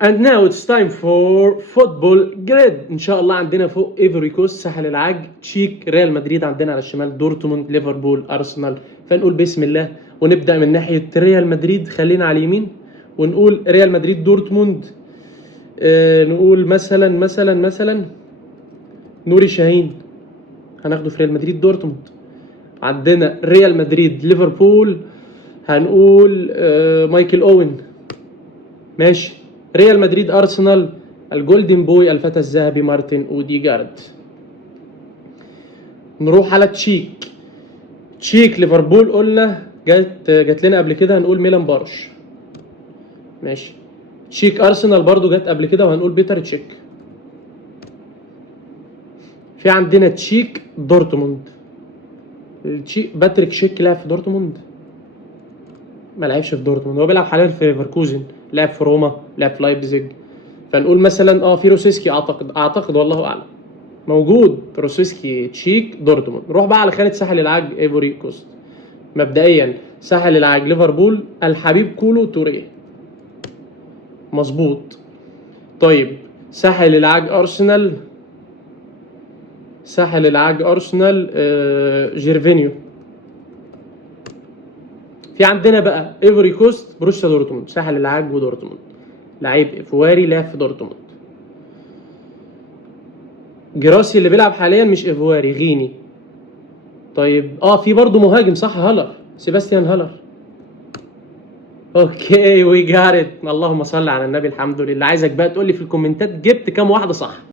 And now it's time for football grid. ان شاء الله عندنا فوق ايفري كوست، ساحل العاج، تشيك، ريال مدريد عندنا على الشمال، دورتموند، ليفربول، ارسنال. فنقول بسم الله ونبدا من ناحيه ريال مدريد، خلينا على اليمين ونقول ريال مدريد دورتموند. نقول مثلا نوري شاهين هناخده في ريال مدريد دورتموند. عندنا ريال مدريد ليفربول هنقول مايكل اوين. ماشي. ريال مدريد ارسنال الجولدن بوي الفتى الذهبي مارتن اوديجارد. نروح على تشيك ليفربول قلنا جت لنا قبل كده، هنقول ميلان باروش. ماشي. تشيك ارسنال برضو جت قبل كده وهنقول بيتر تشيك. في عندنا تشيك دورتموند، باتريك شيك لعب في دورتموند؟ ما لعبش في دورتموند، هو بيلعب حاليا في ليفركوزن، لعب في روما، لعب في لايبزيج. فنقول مثلا في روسيسكي، اعتقد والله اعلم موجود روسيسكي. تشيك دورتموند. نروح بقى على خانه ساحل العاج ايفوري كوست. مبدئيا ساحل العاج ليفربول الحبيب كولو توريه، مظبوط. طيب ساحل العاج ارسنال جيرفينيو. في عندنا بقى ايفوري كوست بروسيا دورتموند، ساحل العاج ودورتموند، لعيب ايفواري لعب في دورتموند. جراسي اللي بيلعب حاليا مش ايفواري، غيني. طيب في برضه مهاجم صح، هالر، سيباستيان هالر. اوكي وي جات ات، اللهم صل على النبي، الحمد لله. عايزك بقى تقول لي في الكومنتات جبت كام واحده صح.